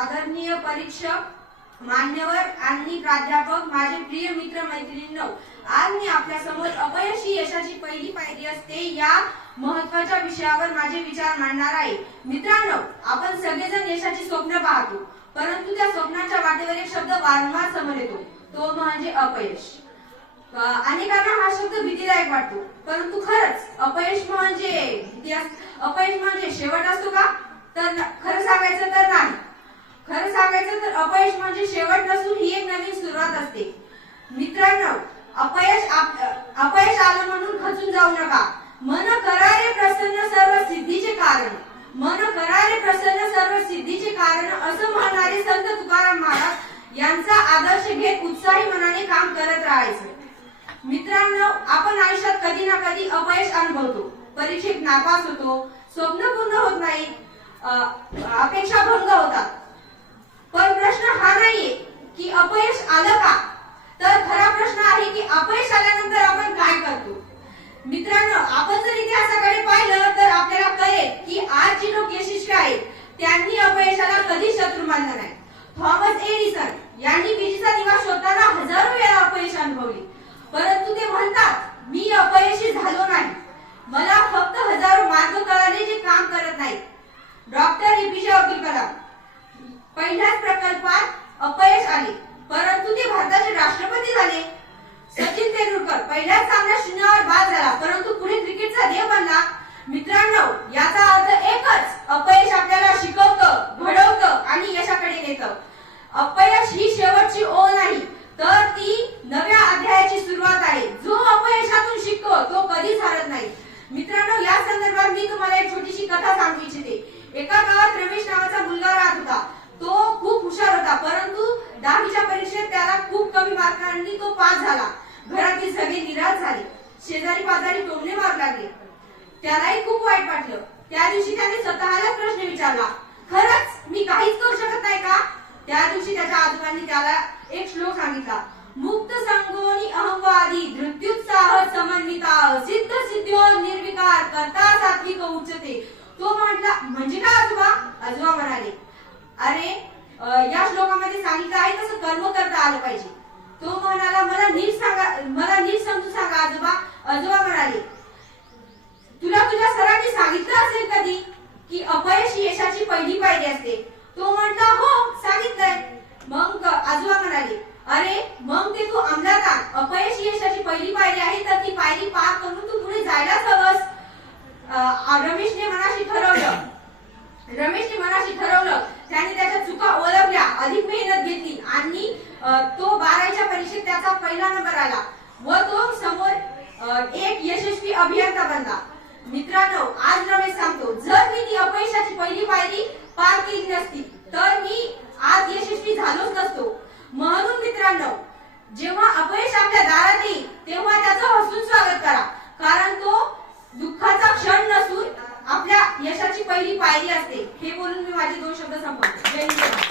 आदरणीय परीक्षक मान्यवर आणि प्राध्यापक माझे प्रिय मित्र मैत्रिणी आज मी आपल्यासमोर अपयश ही यशाची पहिली पायरी असते या महत्त्वाच्या विषयावर माझे विचार मांडणार आहे. मित्रांनो आपण सगळेजण यशाची स्वप्न पाहतो परंतु त्या स्वप्नाच्या वाटेवर एक शब्द वारंवार समोर येतो तो म्हणजे अपयश. अनेकांना हा शब्द भीतीदायक वाटतो परंतु खरंच अपयश म्हणजे अपयश म्हणजे शेवट असतो का? तर खरं सांगायचं तर नाही. खरं सांगायचं तर अपयश म्हणजे शेवट नसून ही एक नवीन सुरुवात असते. मित्रांनो अपयश अपयश आलं म्हणून खचून जाऊ नका. मन करारे प्रसन्न सर्व सिद्धीचे कारण. मन करारे प्रसन्न सर्व सिद्धीचे कारण असं म्हणणारे संत तुकाराम महाराज यांचा आदर्श घेत उत्साही मनाने काम करत राहायचं. मित्रांनो आपण आयुष्यात कधी ना कधी अपयश अनुभवतो. परीक्षेत नापास होतो स्वप्न पूर्ण होत नाही अपेक्षा भंग होतात पण प्रश्न हा नाहीये की अपयश आलं का? तर खरा प्रश्न आहे की अपयश आल्यानंतर आपण काय करतो? मित्रांनो आपण जर इतिहासाकडे पाहिलं तर आपल्याला कळेल की आज जी लोक यशस्वी आहेत त्यांनी अपयशाला कधी शत्रू मानलं नाही. थॉमस एडिसन यांनी विजेचा दिवा शोधताना हजारो वेळा अपयश अनुभवले. परंतु ते म्हणतात मी अपयशी झालो नाही. मला फक्त हजारो मार्ग कळाले जे काम करत नाहीत. Doctor APJ Abdul Kalam. पहिल्याच प्रकल्पात अपयश आले परंतु ते भारताचे राष्ट्रपती झाले सचिन तेंडुलकर पहिल्याच सामन्यात शून्यावर बाद झाला परंतु पुढे क्रिकेटचा देव बनला. मित्रांनो याचा अर्थ एकच अपयश आपल्याला शिकवतं घडवतं आणि यशाकडे नेतं. अपयश ही शेवटची ओळ नाही तर ती नव्या अध्यायाची सुरुवात आहे. जो अपयशात शिकतो तो कधीच हरत नाही मित्रांनो या संदर्भात मी तुम्हाला एक छोटीशी कथा सांगू इच्छिते एका गावात रमेश नावाचा मुलगा राहत होता तो खूप हुशार होता परंतु दहावीच्या परीक्षेत त्याला खूप कमी मार्कांनी तो पास झाला घरातील सगळे निराश झाले. शेजारी पाजारी टोमणे मारू लागले. त्यालाही खूप वाईट वाटलं. त्या दिवशी त्याने स्वतःला प्रश्न विचारला खरंच मी काहीच करू शकत नाही का? त्या दिवशी त्याच्या आजोबांनी त्याला एक श्लोक सांगितला मुक्त संगोनी अहंवादी धृत्युत्साह समन्विता सिद्ध सिद्ध्यो निर्विकार करता सात्विक उच्चते. तो म्हटला म्हणजे का आजोबा? आजोबा म्हणाले अरे या श्लोकामध्ये सांगितलं आहे तसं कर्म करता आलं पाहिजे. म्हणाला मला नीट सांगा मला नीट समजून सांगा आजोबा आजोबा म्हणाले. तुला तुझ्या सरांनी सांगितलं असेल कधी की अपयश यशाची पहिली पायरी असते? तो म्हटला हो सांगितलंय. मग आजोबा म्हणाले अरे मग ते तू अंमलात आण. अपयश यशाची पहिली पायरी आहे तर ती पायरी पार करून तू पुढे जायलाच हवस. रमेशने मनाशी ठरवलं. रमेशने मनाशी ठरवलं. त्याने त्याच्या चुका ओळखल्या अधिक मेहनत घेतली आणि तो बारावीच्या परीक्षेत त्याचा पहिला नंबर आला. व तो समोर एक यशस्वी अभियंता बनला. मित्रांनो आज रमेश सांगतो जर मी ती अपयशाची पहिली पायरी पार केली नसती तर मी आज यशस्वी झालोच नसतो. म्हणून मित्रांनो जेव्हा अपयश आपल्या दारात येईल तेव्हा त्याचं हसून स्वागत करा. कारण तो दुःखाचा क्षण नसून आपल्या यशाची पहिली पायरी असते. हे बोलून मी माझे दोन शब्द संपवतो. जय हिंद.